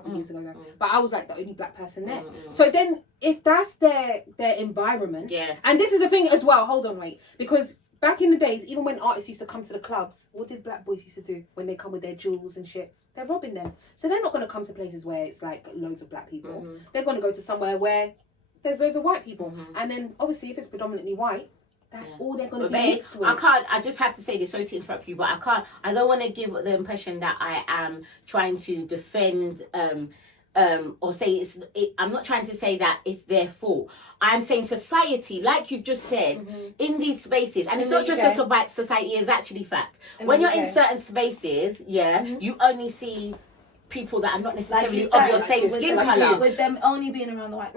couple of years ago, but I was like the only black person there. So then, if that's their environment, and this is the thing as well. Hold on, wait, because back in the days, even when artists used to come to the clubs, what did black boys used to do when they come with their jewels and shit? They're robbing them. So they're not going to come to places where it's like loads of black people. They're going to go to somewhere where there's loads of white people. And then obviously if it's predominantly white, that's all they're going to be mixed with. I just have to say this, sorry to interrupt you, but I don't want to give the impression that I am trying to defend or say I'm not trying to say that it's their fault. I'm saying society, like you've just said, in these spaces, and it's not just about society, it's actually fact. When you're in certain spaces, you only see people that are not necessarily of your same skin colour. With them only being around the white.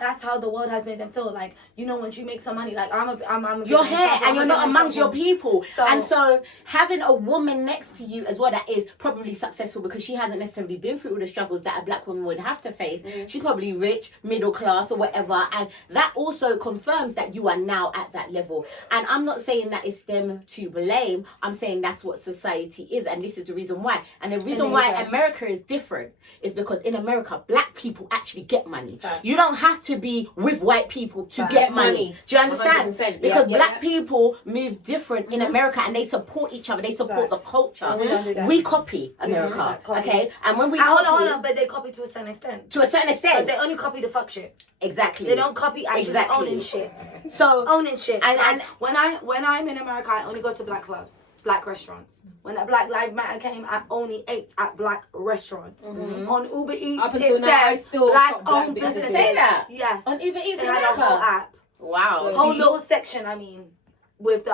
That's how the world has made them feel. Like, you know, once you make some money, like I'm you're here and you're not amongst your people. And so having a woman next to you as well that is probably successful because she hasn't necessarily been through all the struggles that a black woman would have to face. She's probably rich, middle class or whatever. And that also confirms that you are now at that level. And I'm not saying that it's them to blame. I'm saying that's what society is. And this is the reason why. And the reason why America is different is because in America, black people actually get money. You don't have to be with white people to get money. Do you understand? 100%. Because black people move different in America and they support each other. They support the culture. We copy America, okay? And when we hold on, but they copy to a certain extent. To a certain extent. They only copy the fuck shit. Exactly. They don't copy actually owning shit. So owning shit. And when I'm in America, I only go to black clubs. Black restaurants. When that Black Lives Matter came, I only ate at black restaurants. On Uber Eats, up until now, I still black-owned businesses. Say that? Yes. On Uber Eats in America. America? Whole app. Wow. Whole little section, I mean, with the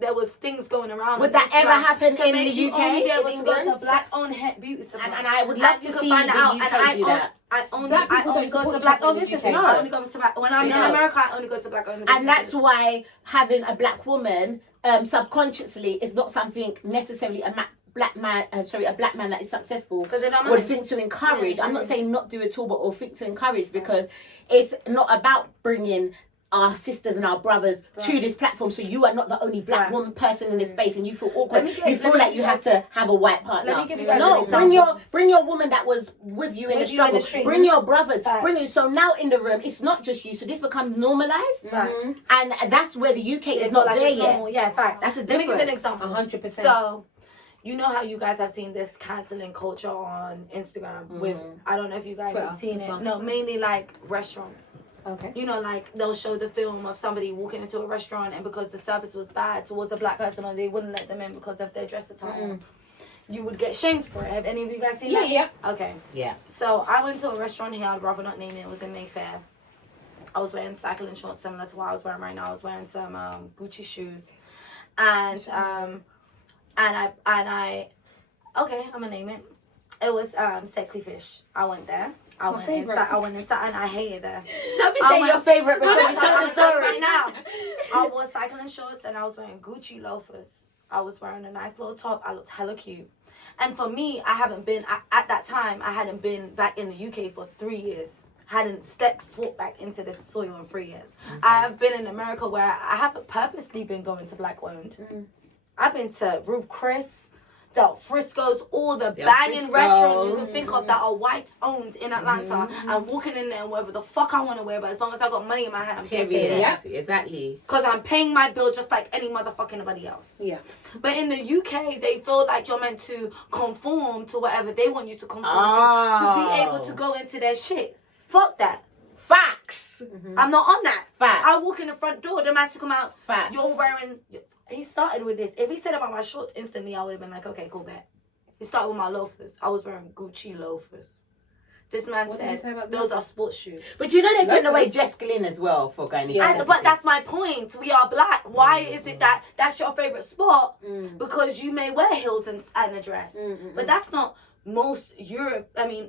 there was things going around. Would that ever happen in the UK? Only be able in to go to England? black-owned beauty supply. And I would love to see the UK do that. I only go to black-owned businesses. No. I only go to black. When I'm in America, I only go to black-owned businesses. And that's why having a black woman subconsciously is not something necessarily a black man that is successful would think to encourage. I'm not saying not do it all, but will think to encourage, because it's not about bringing our sisters and our brothers to this platform, so you are not the only black woman person in this space and you feel awkward. You feel like you have to have a white partner. Let me give you guys an example. Bring your woman that was with you in the struggle. Bring your brothers. Bring you. So now in the room, it's not just you. So this becomes normalized, and that's where the UK is not there yet. Yeah, facts. That's a Let me difference. give you an example. 100%. So, you know how you guys have seen this cancelling culture on Instagram with, I don't know if you guys have seen it. No, mainly like restaurants. Okay. You know, like they'll show the film of somebody walking into a restaurant and because the service was bad towards a black person, or they wouldn't let them in because of their dress attire, you would get shamed for it. Have any of you guys seen that? Yeah. Okay. Yeah. So I went to a restaurant here. I'd rather not name it. It was in Mayfair. I was wearing cycling shorts similar to what I was wearing right now. I was wearing some Gucci shoes, and I okay, I'm gonna name it. It was Sexy Fish. I went there. I went inside and I hated there. Don't be saying your favorite because I'm it's the story right now. I wore cycling shorts and I was wearing Gucci loafers. I was wearing a nice little top. I looked hella cute. And for me, I haven't been at that time. I hadn't been back in the UK for 3 years. Hadn't stepped foot back into this soil in 3 years. I have been in America where I haven't purposely been going to black owned. I've been to Ruth Chris, Del Frisco's, all the banging restaurants you can think of that are white owned in Atlanta. I'm walking in there and whatever the fuck I want to wear, but as long as I got money in my hand, I'm getting it. Yeah, exactly. Because I'm paying my bill just like any motherfucking anybody else. Yeah. But in the UK, they feel like you're meant to conform to whatever they want you to conform to be able to go into their shit. Fuck that. Facts. I'm not on that. Facts. I walk in the front door, the man to come out. Facts. You're wearing. He started with this. If he said about my shorts instantly, I would have been like, okay, cool, bet. He started with my loafers. I was wearing Gucci loafers. This man said those are sports shoes. But you know they're turning away Jess Glynn as well for going to But that's my point. We are black. Why is it that that's your favorite spot? Because you may wear heels and a dress. But that's not most urban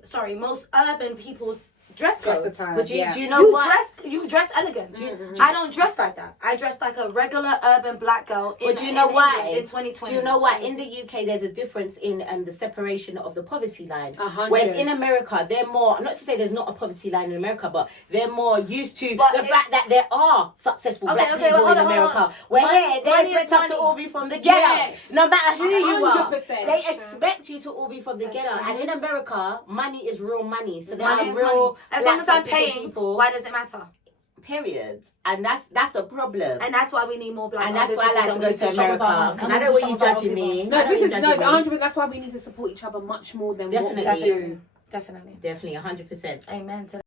people's dress code. But do you know what? You dress elegant. I don't dress like that. I dress like a regular urban black girl. But do you know why? In 2020. Do you know why? In the UK, there's a difference in the separation of the poverty line. 100. Whereas in America, they're more, not to say there's not a poverty line in America, but they're more used to the fact that there are successful black people in America. Where here, they expect us to all be from the ghetto. No matter who you are. They expect you to all be from the ghetto. And in America, money is real money. So there are real as long as I'm paying people. Why does it matter? Period. And that's the problem. And that's why we need more black. And that's why I like to go to America. And I don't want you judging me. No, this is 100%. That's why we need to support each other much more than what we do. Definitely. 100%. Amen to that.